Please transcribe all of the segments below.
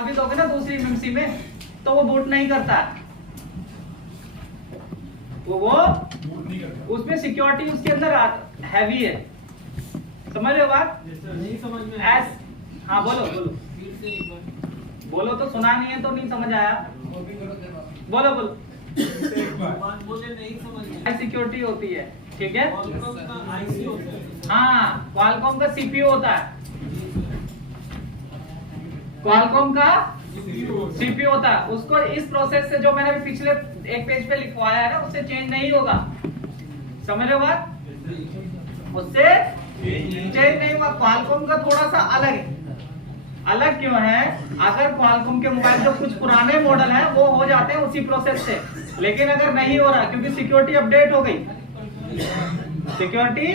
डाल भी दोगे ना दूसरी एमएमसी में तो वो बूट नहीं करता, वो उसमें सिक्योरिटी उसके अंदर हैवी है। समझ रहे हो बात? नहीं समझ में एस हाँ बोलो बोलो बोलो, तो सुना नहीं है तो नहीं समझ आया, बोलो बोलो। बोले नहीं समझ में। सिक्योरिटी होती है, ठीक है। Qualcomm का IC होता है। हाँ, क्वालकॉम का सीपीयू होता है, क्वालकॉम का सीपीयू होता है। उसको इस प्रोसेस से जो मैंने अभी पिछले एक पेज पे लिखवाया है ना, उससे चेंज नहीं होगा। समझ रहे हो बात? उससे चेंज नहीं होगा। क्वालकॉम का थोड़ा सा अलग है। अलग क्यों है? अगर क्वालकॉम के मोबाइल जो कुछ पुराने मॉडल हैं वो हो जाते हैं उसी प्रोसेस से, लेकिन अगर नहीं हो रहा क्योंकि सिक्योरिटी अपडेट हो गई, सिक्योरिटी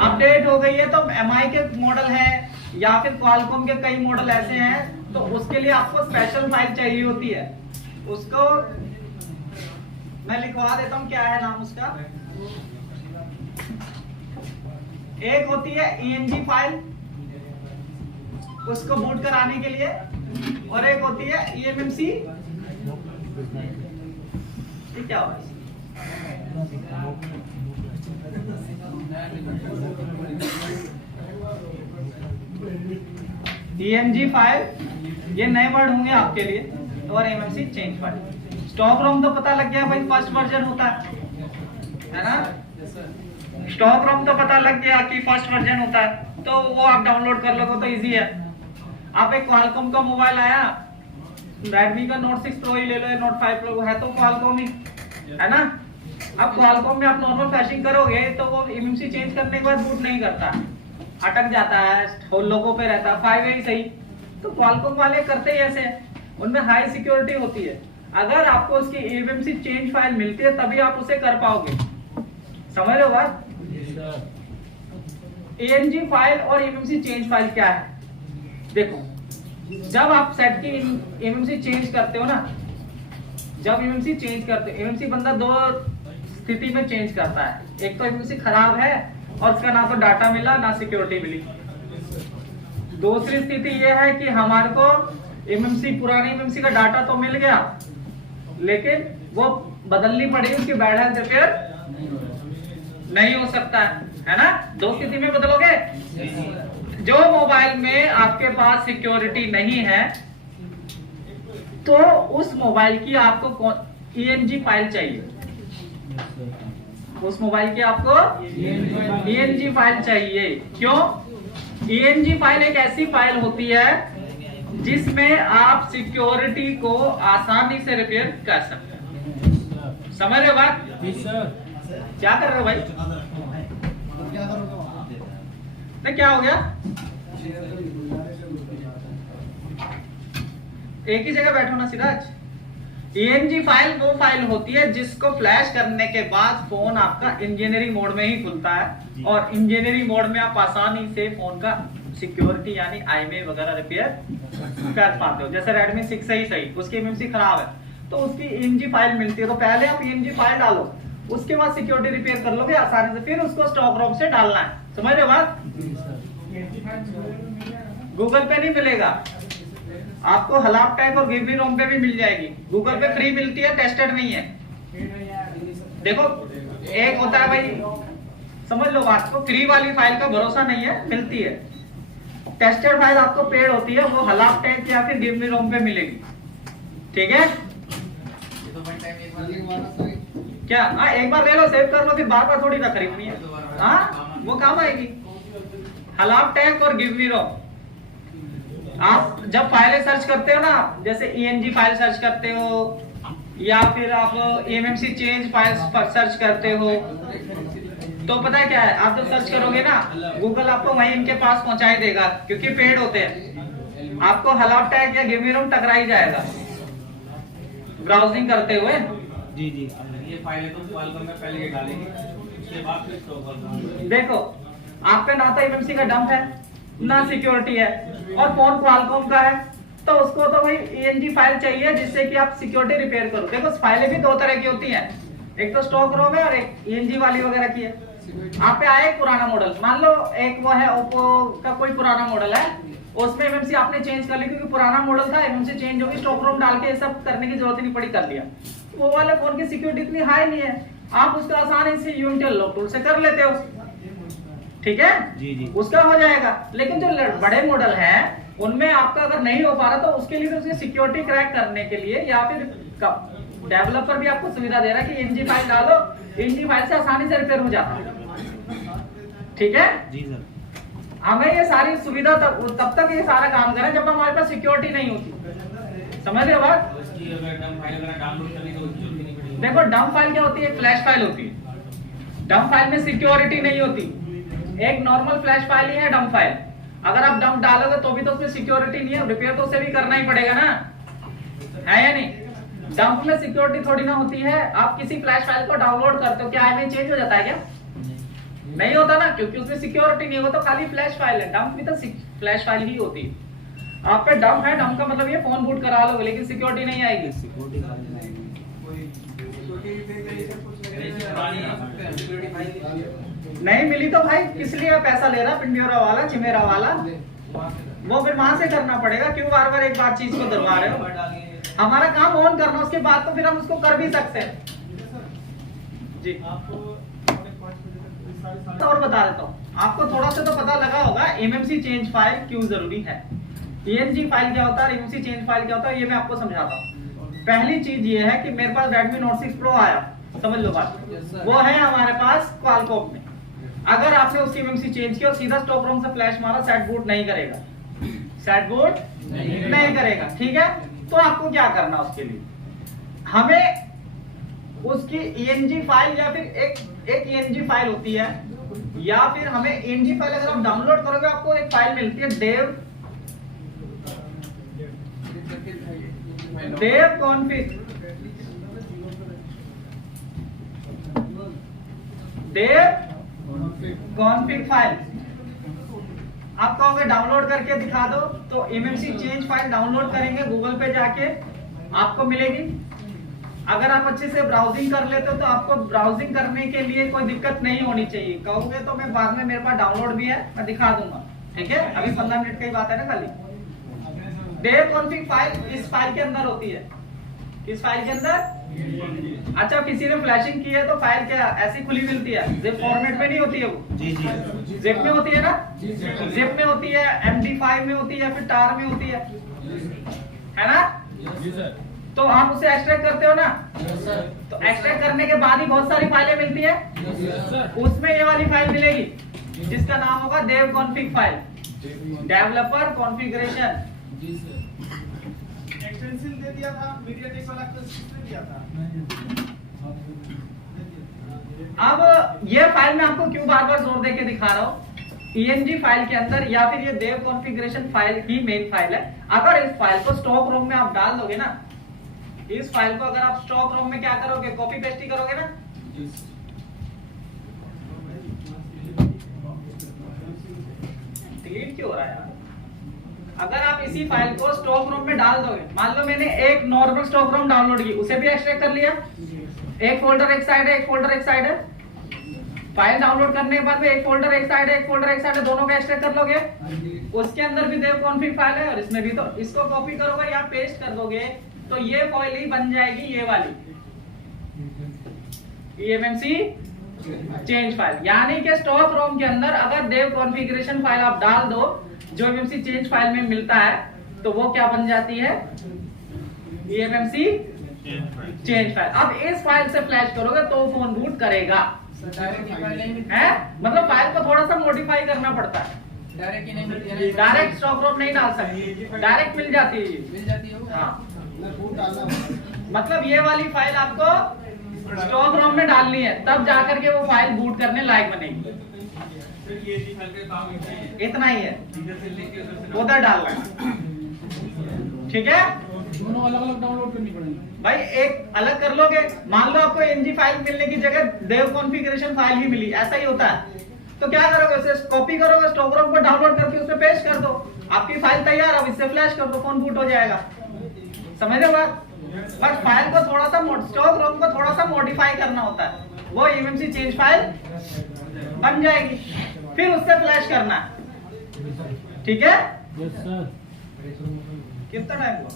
अपडेट हो गई है, तो एमआई के मॉडल है या फिर क्वालकॉम के कई मॉडल ऐसे हैं, तो उसके लिए आपको स्पेशल फाइल चाहिए होती है। उसको मैं लिखवा देता हूं, क्या है नाम उसका। एक होती है ENG फाइल उसको बूट कराने के लिए, और एक होती है eMMC। ये क्या होगा? ENG फाइल, ये नए वर्ड होंगे आपके लिए, और eMMC चेंज फाइल। स्टॉक रोम तो पता लग गया भाई, फर्स्ट वर्जन होता है ना। स्टॉक रोम तो पता लग गया कि फर्स्ट वर्जन होता है, तो वो आप डाउनलोड कर लोगे तो इजी है। आप एक क्वालकॉम का मोबाइल आया, रेडमी का नोट 6 प्रो ही ले लो या नोट 5 प्रो, है तो क्वालकॉम ही है ना। अब क्वालकॉम में आप नॉर्मल फ्लैशिंग करोगे तो वो eMMC चेंज करने के बाद बूट नहीं करता, अटक जाता है, लोगों पे रहता है 5 ही सही। तो क्वालकॉम वाले करते ही ऐसे, उनमें हाई सिक्योरिटी होती है। अगर आपको उसकी eMMC चेंज फाइल मिलती है तभी आप उसे कर पाओगे। समझ रहे हो बात? ENG फाइल और eMMC चेंज फाइल क्या है? देखो, जब आप सेट की eMMC चेंज करते हो ना, जब eMMC चेंज करते हो, eMMC बंदा दो स्थिति में चेंज करता है। एक तो eMMC खराब है और उसका ना तो डाटा मिला ना सिक्योरिटी मिली। दूसरी स्थिति यह है कि हमारे को eMMC पुरानी eMMC का डाटा तो मिल गया, लेकिन वो बदलनी पड़ेगी, उसकी बैड हेल्थ रिपेयर नहीं हो सकता है ना। दो स्थिति में बदलोगे। जो मोबाइल में आपके पास सिक्योरिटी नहीं है तो उस मोबाइल की आपको ENG फाइल चाहिए, उस मोबाइल की आपको ENG फाइल चाहिए। क्यों? ENG फाइल एक ऐसी फाइल होती है जिसमें आप सिक्योरिटी को आसानी से रिपेयर कर सकते हैं। समझ रहे हो बात? क्या कर रहे हो भाई? तो क्या हो गया? एक ही जगह बैठो ना सिराज। ENG फाइल वो फाइल होती है जिसको फ्लैश करने के बाद फोन आपका इंजीनियरिंग मोड में ही खुलता है, और इंजीनियरिंग मोड में आप आसानी से फोन का सिक्योरिटी यानी IMEI वगैरह रिपेयर कर पाते हो। जैसे Redmi 6 ही सही, उसकी eMMC खराब है तो उसकी ENG फाइल मिलती है, तो पहले आप ENG फाइल डालो, उसके बाद सिक्योरिटी रिपेयर कर लोगे आसानी से, फिर उसको स्टॉक रोम से डालना है। समझ रहे हो बात? गूगल पे नहीं मिलेगा आपको, हलाप टैग और गिव मी रोम पे भी मिल जाएगी। गूगल पे फ्री मिलती है, टेस्टेड नहीं है। देखो, एक होता है भाई, समझ लो बात को, फ्री वाली फाइल का भरोसा नहीं है, मिलती है। टेस्टेड फाइल आपको पेड होती है, वो हलाप टैग या फिर गिव मी रोम पे मिलेगी। ठीक है क्या? हाँ, एक बार ले लो, सेव कर लो, फिर बार बार थोड़ी ना खरीदनी है। हाँ, वो काम आएगी। हलाप टैग और गिव मी रोम, आप जब फाइलें सर्च करते हो ना, जैसे ENG फाइल सर्च करते हो या फिर आप eMMC चेंज फाइल सर्च करते हो, तो पता है क्या है, आप जब सर्च करोगे ना, गूगल आपको वहीं इनके पास पहुंचाई देगा, क्योंकि पेड होते हैं। आपको हलाप टैग या गिव मी रोम टकरा ही जाएगा ब्राउजिंग करते हुए। जी जी, ये फाइलें तो क्वालकॉम में पहले डालेंगे, उसके बाद फिर स्टॉक कर। देखो, आपका ना तो eMMC का डंप है ना सिक्योरिटी है, और फोन क्वालकॉम का है, तो उसको तो भाई ENG फाइल चाहिए जिससे कि आप सिक्योरिटी रिपेयर करो। देखो, फाइलें भी दो तरह की होती हैं, एक तो स्टॉक रोम है और एक ENG वाली वगैरह की है। आप पे आए एक पुराना मॉडल, मान लो एक वो है ओप्पो का कोई पुराना मॉडल है, उसमें एमएमसी आपने चेंज कर ली क्योंकि पुराना मॉडल था, एमएमसी चेंज होगी, स्टॉक रोम डाल के ये सब करने की जरूरत ही नहीं पड़ी, कर लिया। वो वाले फोन की सिक्योरिटी इतनी हाई नहीं है, आप उसका आसानी से यूनिटेल लॉक टूल से कर लेते हो, ठीक है जी जी। उसका हो जाएगा। लेकिन जो बड़े मॉडल है उनमें आपका अगर नहीं हो पा रहा तो उसके लिए भी उसकी सिक्योरिटी क्रैक करने के लिए या फिर डेवलपर भी आपको सुविधा दे रहा है कि एनजी फाइल डालो, एनजी फाइल से आसानी से रिपेयर हो जाता है, ठीक है जी सर। हमें ये सारी सुविधा तब तक ये सारा काम करें जब हमारे पास सिक्योरिटी नहीं होती, समझ रहे हो बात? तो इसकी अगर डम फाइल अगर डाउनलोड करनी तो उसकी जरूरत नहीं पड़ेगी। देखो डम फाइल क्या होती है, एक फ्लैश फाइल होती है, डम फाइल में सिक्योरिटी नहीं होती, एक नॉर्मल फ्लैश फाइल ही है डम फाइल। अगर आप डम डालोगे तो भी तो उसमें सिक्योरिटी नहीं है, रिपेयर तो उसे भी करना ही पड़ेगा ना, है या नहीं? डंप में सिक्योरिटी थोड़ी ना होती है। आप किसी फ्लैश फाइल को डाउनलोड करते हो, क्या इमेज चेंज हो जाता है क्या? नहीं होता ना, क्योंकि उसमें सिक्योरिटी नहीं होता, तो खाली फ्लैश फाइल है। डंप भी तो फ्लैश फाइल ही होती है। आप पे डंप है, डंप का मतलब ये फोन बूट करा लोगे लेकिन सिक्योरिटी नहीं आएगी। नहीं मिली तो भाई किस लिए पैसा ले रहा, पिंडियोरा वाला, चिमेरा वाला, वो फिर वहां से करना पड़ेगा। क्यों बार बार एक बार चीज को दरवा रहे हो? हमारा काम ऑन करना, उसके बाद तो फिर हम उसको कर भी सकते हैं जी। और बता देता हूँ आपको, थोड़ा सा तो पता लगा होगा एमएमसी चेंज फाइल क्यों जरूरी है, एनजी फाइल क्या होता है, एमएमसी चेंज फाइल क्या होता है, ये मैं आपको समझाता हूँ। पहली चीज ये है कि मेरे पास Redmi Note 6 Pro आया, समझ लो बात, वो है हमारे पास क्वालकॉम में। अगर आपने उसकी एमएमसी चेंज किया और सीधा स्टॉक रोम से फ्लैश मारा, सेट बूट नहीं करेगा, सेट बूट नहीं करेगा, ठीक है? तो आपको क्या करना, उसके लिए हमें उसकी ENG फाइल या फिर एक ENG फाइल होती है, या फिर हमें ENG फाइल अगर आप डाउनलोड करोगे आपको एक फाइल मिलती है dev config फाइल। आप कहोगे डाउनलोड करके दिखा दो, तो एमएमसी चेंज फाइल डाउनलोड करेंगे गूगल पे जाके, आपको मिलेगी। अगर आप अच्छे से ब्राउजिंग कर लेते हो तो आपको ब्राउजिंग करने के लिए कोई दिक्कत नहीं होनी चाहिए। कहोगे तो मैं बाद में, मेरे पास डाउनलोड भी है, मैं दिखा दूंगा, ठीक है? अभी 15 मिनट की बात है ना खाली। dev config फाइल इस फाइल के अंदर होती है, इस फाइल के अंदर। अच्छा, किसी ने फ्लैशिंग की है तो फाइल क्या ऐसी खुली मिलती है, जिप फॉर्मेट में नहीं होती है वो, जी जी। जिप में होती है ना, जिप में होती है, MD5 में होती है या फिर टार में होती है ना? जी सर। तो आप उसे एक्सट्रैक्ट करते हो ना, तो एक्सट्रैक्ट करने के बाद ही बहुत सारी फाइलें मिलती है, उसमें ये वाली फाइल मिलेगी जिसका नाम होगा dev config file, developer configuration. Extension दे दिया था, मीडियाटेक वाला सिस्टम दिया था। अब ये फाइल मैं आपको क्यों बार बार जोर देके दिखा रहा हूँ, ENG फाइल के अंदर या फिर ये dev कॉन्फ़िगरेशन फाइल ही मेन फाइल है। अगर इस फाइल को स्टॉक रोम में आप डाल दोगे ना, इस फाइल को अगर आप स्टॉक रोम में क्या करोगे, कॉपी पेस्ट ही करोगे ना, डिलीट क्यों हो रहा है यार? अगर आप इसी फाइल को स्टॉक रोम में डाल दोगे, मान लो मैंने एक नॉर्मल स्टॉक रोम डाउनलोड की, उसे भी एक्सट्रैक्ट कर लिया, एक फोल्डर एक साइड है, एक फोल्डर एक साइड है, फाइल डाउनलोड करने के बाद में एक फोल्डर एक साइड है, एक फोल्डर एक साइड है, दोनों का एक्सट्रैक्ट कर लोगे, उसके अंदर भी dev config फाइल है और इसमें भी, तो इसको कॉपी करोगे या पेस्ट कर दोगे तो ये फाइल ही बन जाएगी, ये वाली eMMC चेंज फाइल। यानी कि स्टॉक रोम के अंदर अगर dev कॉन्फ़िगरेशन फाइल आप डाल दो जो eMMC चेंज फाइल में मिलता है, तो वो क्या बन जाती है, eMMC चेंज फाइल। अब इस फाइल से फ्लैश करोगे तो फोन बूट करेगा, है? मतलब फाइल को थोड़ा सा मॉडिफाई करना पड़ता है, डायरेक्ट स्टॉक रोम नहीं डाल सकते, डायरेक्ट मिल जाती है। हाँ, मतलब ये वाली फाइल आपको स्टॉक रोम में डालनी है, तब जाकर के वो फाइल बूट करने लायक बनेगी। इतना ही है, उधर डालना, ठीक है? दोनों अलग अलग डाउनलोड करनी पड़ेगी भाई, एक अलग कर लोगे, मान लो आपको एनजी फाइल मिलने की जगह dev कॉन्फ़िगरेशन फाइल ही मिली, ऐसा ही होता है, तो क्या करोगे, उसे कॉपी करोगे, स्टॉक रोम पर डाउनलोड करके उस पे पेस्ट कर दो, आपकी फाइल तैयार। अब इससे फ्लैश कर दो, फोन बूट हो जाएगा, समझ रहे हो बात? बस फाइल को थोड़ा सा, स्टॉक रोम को थोड़ा सा मॉडिफाई करना होता है, वो eMMC चेंज फाइल बन जाएगी, फिर उससे फ्लैश करना है, ठीक है? Yes sir. कितना टाइम हुआ?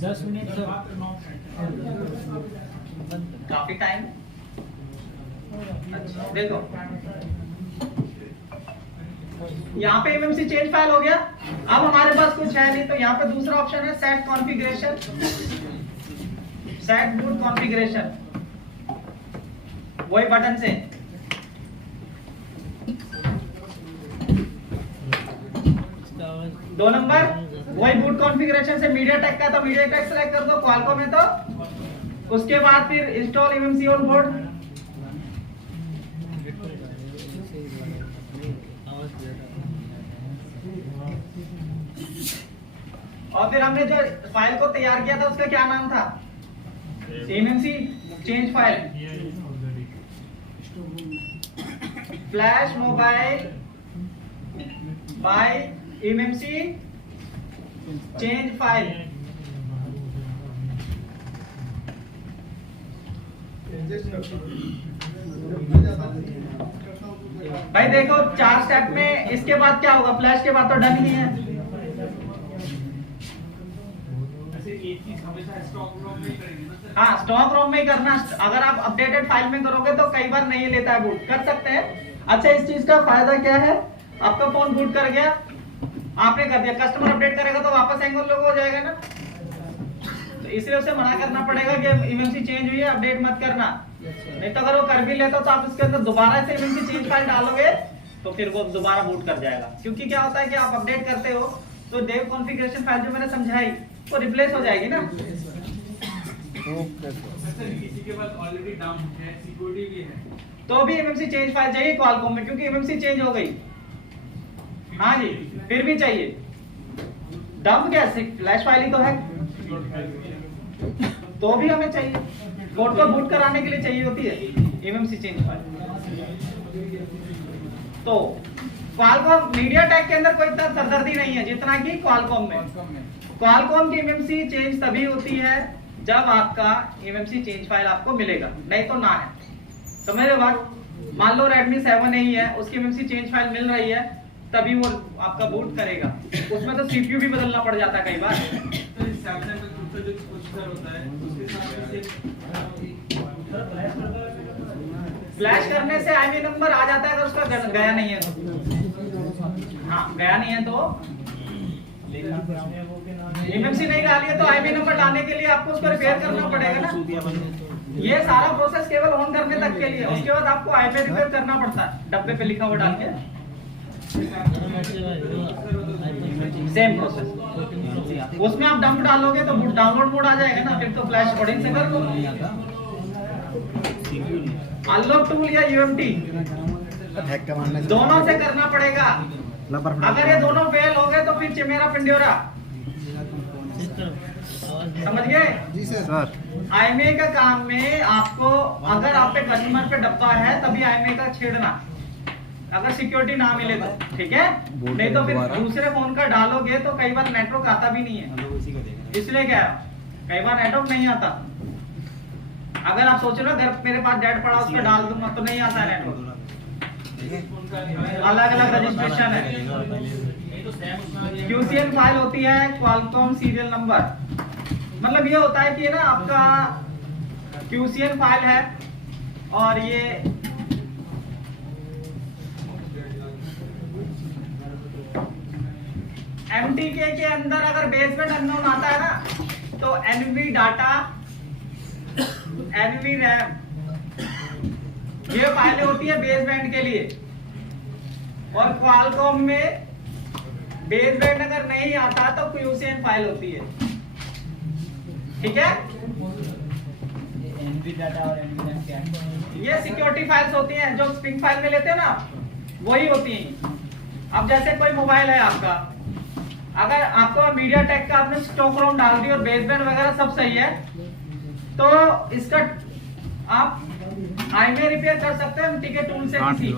10 मिनट सर। काफी टाइम। अच्छा देखो, यहाँ पे एमएमसी चेंज फाइल हो गया। अब हमारे पास कुछ है नहीं, तो यहाँ पे दूसरा ऑप्शन है set configuration, set boot configuration, वही बटन से। दो नंबर वही बूट कॉन्फ़िगरेशन से मीडियाटेक का तो मीडियाटेक सेलेक्ट कर दो, क्वालकॉम है तो उसके बाद फिर इंस्टॉल एमएमसी ऑन बोर्ड। और फिर हमने जो फाइल को तैयार किया था उसका क्या नाम था? MMC change file, flash mobile by MMC change file. भाई देखो 4 स्टेप में, इसके बाद क्या होगा? फ्लैश के बाद तो डन ही है। हाँ, स्टॉक रोम में ही करना। अगर आप अपडेटेड फाइल में करोगे तो कई बार नहीं लेता है बूट, कर सकते हैं। अच्छा, इस चीज का फायदा क्या है? आपका फोन बूट कर गया, आपने कर दिया, कस्टमर अपडेट करेगा तो वापस हैंग हो जाएगा ना, तो इसलिए उसे मना करना पड़ेगा कि एमएमसी चेंज हुई है, अपडेट मत करना। नहीं तो अगर वो कर भी लेता तो आप उसके अंदर दोबारा से एमएमसी चेंज फाइल डालोगे तो फिर वो दोबारा बूट कर जाएगा। क्योंकि क्या होता है कि आप अपडेट करते हो तो डेव कॉन्फ़िगरेशन फाइल जो मैंने समझाई वो रिप्लेस हो जाएगी ना। किसी के पास ऑलरेडी डाउन है, सिक्योरिटी भी है, तो भी एमएमसी चेंज फाइल चाहिए क्वालकॉम में, क्योंकि एमएमसी चेंज हो गई। हाँ जी, फिर भी चाहिए। डंप क्या, फ्लैश फाइल ही तो है, तो भी हमें चाहिए। कोड को बूट कराने के लिए चाहिए होती है एमएमसी चेंज फाइल। तो क्वालकॉम मीडियाटेक के अंदर कोई इतना सरदर्दी नहीं है जितना कि क्वालकॉम में। क्वालकॉम की एमएमसी चेंज तभी होती है जब आपका एमएमसी चेंज फाइल आपको मिलेगा, नहीं तो ना है। समझ रहे हो बात? मान लो Redmi 7 नहीं है, उसकी एमएमसी चेंज फाइल मिल रही है, तभी वो आपका बूट करेगा। उसमें तो सीपीयू भी बदलना पड़ जाता है कई बार। सैमसंग का दूसरा जो प्रोसेसर होता है उसके साथ फ्लैश करने से आईएमई नंबर आ जाता है अगर उसका गया नहीं है तो। हाँ, गया नहीं है तो एमएमसी नहीं डाली है तो आईएमई नंबर डालने के लिए आपको उसको रिपेयर करना पड़ेगा ना। ये सारा प्रोसेस केवल ऑन करने तक के लिए, उसके बाद आपको आईएमई रिपेयर करना पड़ता है, डब्बे पे लिखा हुआ डाल के। Same process. उसमें आप डंप डालोगे तो डाउनलोड मोड आ जाएगा ना, फिर तो फ्लैश कोडिंग से कर दो। अनलॉक टूल या यूएमटी दोनों से करना पड़ेगा। अगर ये दोनों फेल हो गए तो फिर चिमेरा पिंडियोरा। समझ गए? जी सर। आईएमई का काम में आपको, अगर आप पे कस्टमर पे डब्बा है तभी आईएमई का छेड़ना, अगर सिक्योरिटी ना मिले तो, ठीक है? नहीं तो फिर दूसरे फोन का डालोगे तो कई बार नेटवर्क आता भी नहीं है। इसलिए क्या, कई बार नेटवर्क नहीं आता। अगर आप सोच रहे हो घर मेरे पास डेट पड़ा उसका डाल दूंगा तो नहीं आता है नेटवर्क। अलग अलग रजिस्ट्रेशन है। क्यूसीएन फाइल होती है क्वालकॉम सीरियल नंबर, मतलब ये होता है कि ना आपका क्यूसीएन फाइल है और ये एमटीके के अंदर अगर बेसबैंड अननोन आता है ना तो एनवी डाटा, एनवी रैम, ये फाइलें होती है बेसबैंड के लिए। और क्वालकॉम में बेसबैंड अगर नहीं आता तो क्यूसीएन फाइल होती है, ठीक है? एनवी डाटा और एनवी रैम क्या है? ये सिक्योरिटी फाइल्स होती हैं जो स्ट्रिंग फाइल में लेते हैं ना, वही होती हैं। अब जैसे कोई मोबाइल है आपका, अगर आपको मीडियाटेक का आपने स्टॉक रोम डाल दी और बेसबैंड वगैरह सब सही है तो इसका आप आईएमई रिपेयर कर सकते हैं एमटीके टूल से। किसी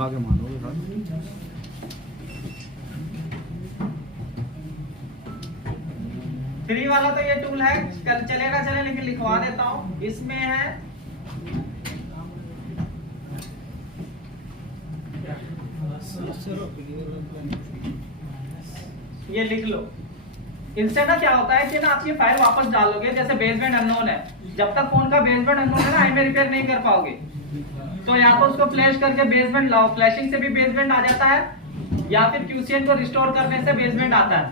फ्री वाला तो ये टूल है, कल चलेगा चले, लेकिन लिखवा देता हूं। इसमें है ये लिख लो। इनसे ना क्या होता है कि ना आप ये फाइल वापस डालोगे, जैसे बेसबैंड अननोन है, जब तक फोन का बेसबैंड अननोन है ना आई में रिपेयर नहीं कर पाओगे। तो या तो उसको फ्लैश करके बेसबैंड लाओ, फ्लैशिंग से भी बेसबैंड आ जाता है, या फिर QCN को रिस्टोर करने से बेसबैंड आता है।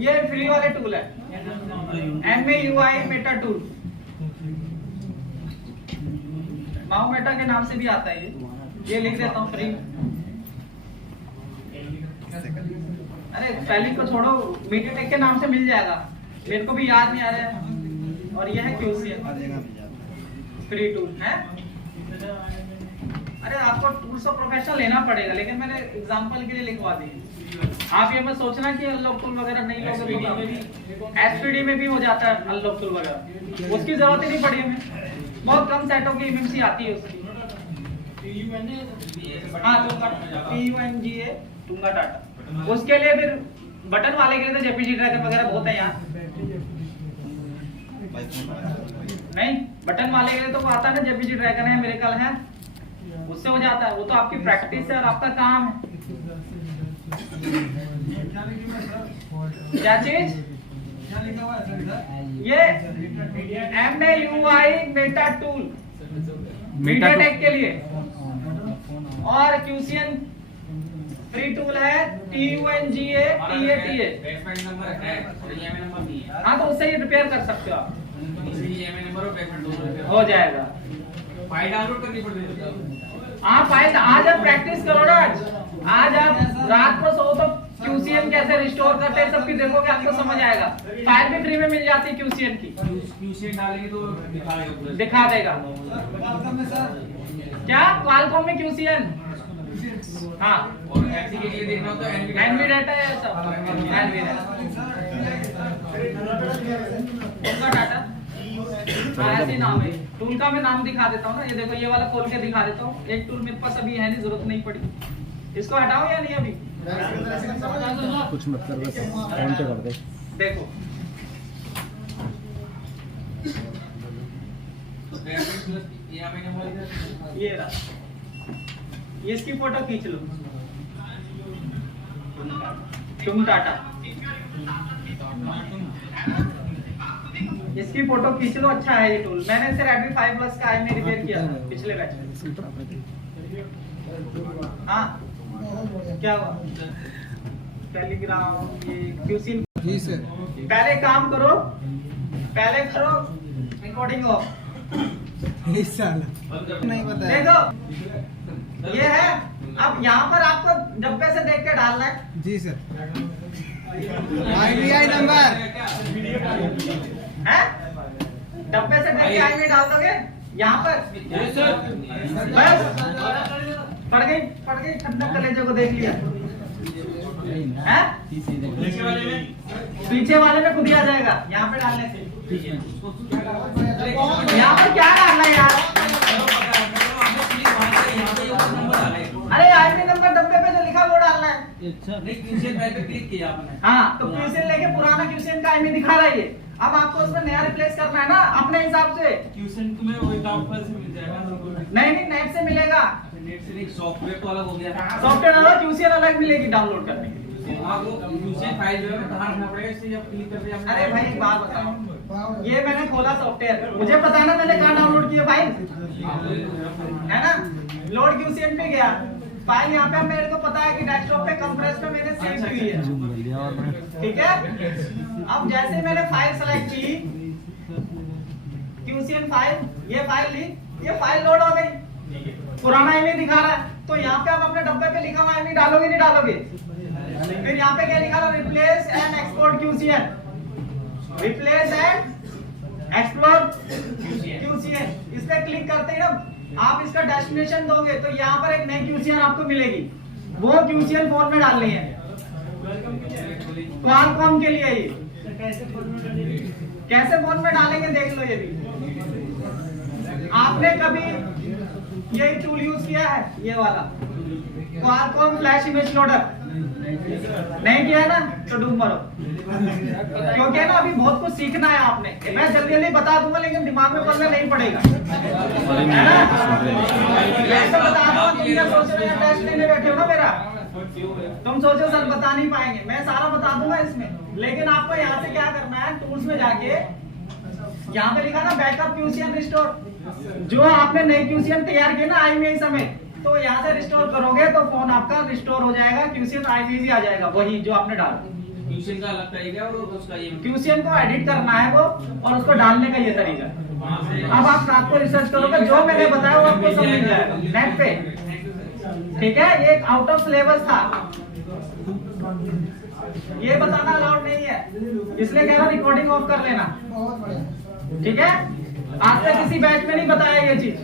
ये फ्री वाले टूल है, MAUI meta tool, MAUI meta के नाम से भी आता है ये लिख देता हूँ फ्री। अरे स्पेलिंग को छोड़ो, मीडियाटेक के नाम से मिल जाएगा, मेरे को भी याद नहीं आ रहा है। और ये है QCN फ्री टूल है। अरे आपको टूल्स ऑफ प्रोफेशनल लेना पड़ेगा, लेकिन मैंने एग्जांपल के लिए लिखवा दी। आप ये मत सोचना कि अनलॉक टूल वगैरह नहीं लोगे, SPD में भी हो जाता है अनलॉक टूल वगैरह, उसकी जरूरत ही नहीं पड़ी हमें, बहुत कम सेटों की MMC आती है उसकी। हाँ TUNGA टूंगा टाटा, उसके लिए फिर बटन वाले के लिए तो JPG ड्रैगन वगैरह बहुत है यहाँ। नहीं, बटन वाले के लिए तो वो आता है ना, JPG ड्रैगन है, मिरेकल है, उससे हो जाता है। वो तो आपकी प्रैक्टिस है और आपका काम है। क्या चीज? ये MAUI मेटा टूल मीडियाटेक के लिए, और QCN फ्री टूल है TUNGA TATA। हाँ तो उससे ही रिपेयर कर सकते हो आप, हो जाएगा। फाइल डाउनलोड करनी पड़ेगी। आप फाइल आज आप प्रैक्टिस करो ना, आज आप रात को सो तो QCN कैसे रिस्टोर करते हैं सबकी देखोगे, आपको समझ आएगा। फाइल भी फ्री में मिल जाती है QCN की, QCN डालेंगे तो दिखा देगा। क्या क्वालकॉम में QCN? हाँ, और ऐसी के लिए देखना हो तो NV डाटा है सब, NV डाटा ऐसे नाम है। टूल का मैं नाम दिखा देता हूँ ना, ये देखो, ये वाला खोल के दिखा देता हूँ। एक टूल मेरे पास अभी है नहीं, जरूरत नहीं पड़ी, इसको हटाओ या नहीं अभी? कुछ मतलब बस ऑन पे कर दे। देखो ये रहा, इसकी फोटो खींच लो, तुम टाटा, इसकी फोटो खींच लो। अच्छा है ये टूल, मैंने इसे Redmi 5 Plus का में रिपेयर किया था पिछले बैच में। हाँ क्या हुआ? टेलीग्राम ये QCN जी सर। पहले काम करो, पहले करो रिकॉर्डिंग ऑफ। इस साल नहीं पता है। देखो ये है, अब यहाँ पर आपको डब्बे से देख के डालना है। जी सर। IBI नंबर है, डब्बे से देख के आई में डाल दोगे यहाँ पर। बस पड़ गई ठंडक कलेजे को देख लिया है। पीछे वाले में खुद ही आ जाएगा यहाँ पे डालने से। यहाँ पर क्या डालना है यार? अरे आईपी नंबर डब्बे पे जो लिखा वो डालना है। क्लिक किया आपने। हाँ तो QCN लेके पुराना QCN का आईपी दिखा रहा है ये। अब आपको उसमें नया रिप्लेस करना है ना अपने हिसाब से। QCN तुम्हें वही डाउनलोड से मिल जाएगा। नहीं नेट से मिलेगा। नेट से नहीं, सॉफ्टवेयर तो अलग हो गया। सॉफ्टवेयर अलग, QCN अलग मिलेगी डाउनलोड करने के लिए। आपको QCN फाइल जो है कहाँ रखना पड़ेगा, इससे जब क्लिक करते हैं। अरे भाई एक बात बताओ, ये मैंने खोला सॉफ्टवेयर, मुझे पता है ना मैंने कहाँ डाउनलोड किया फाइल, है ना? लोड QCN पे गया, फाइल यहाँ पे मेरे को पता है कि डेस्कटॉप पे कंप्रेस पे मैंने सेव की है, ठीक है? अब जैसे मैंने फाइल सेलेक्ट की QCN फाइल, ये फाइल ली, ये फाइल लोड हो गई, पुराना इमेज दिखा रहा है। तो यहाँ पे आप अपने डब्बे पे लिखा हुआ इमेज डालोगे नहीं डालोगे? फिर यहाँ पे क्या लिखा था? Replace and export QCN, replace and explore QCN। इस पे क्लिक करते ही ना आप इसका डेस्टिनेशन दोगे तो यहाँ पर एक नई QCN आपको मिलेगी, वो QCN फोन में डालनी है, क्वालकॉम के लिए। ये कैसे फोन में डालेंगे देख लो। ये भी आपने कभी यही टूल यूज किया है, ये वाला क्वालकॉम फ्लैश इमेज लोडर। नहीं किया है ना तो डूब मरो, क्योंकि है ना अभी बहुत कुछ सीखना है आपने। मैं जल्दी जल्दी बता दूंगा लेकिन दिमाग में पढ़ना नहीं पड़ेगा, है ना। ऐसा बता दूंगा, तुम क्या सोच रहे हो टेस्ट लेने बैठे हो ना मेरा, तुम सोचो सर बता नहीं पाएंगे, मैं सारा बता दूंगा इसमें। लेकिन आपको यहाँ से क्या करना है, टूल्स में जाके यहाँ पे लिखा ना बैकअप क्यूसीएन रिस्टोर, जो आपने नई क्यूसीएन तैयार की ना IMEI समेत, तो यहाँ से रिस्टोर करोगे तो फोन आपका रिस्टोर हो जाएगा, क्यूसीएन IMEI आ जाएगा, वही जो आपने डाला। ट्यूशन का अलग तरीका है और उसका ये क्यूसीएन को एडिट करना है वो, और उसको डालने का ये तरीका। वहाँ से अब आप रात को रिसर्च करोगे, जो मैंने बताया वो आपको सब मिल जाएगा नेट पे, ठीक है। ये आउट ऑफ सिलेबस था, ये बताना अलाउड नहीं है, इसलिए कह रहा रिकॉर्डिंग ऑफ कर लेना, ठीक है। आज तक किसी बैच में नहीं बताया ये चीज।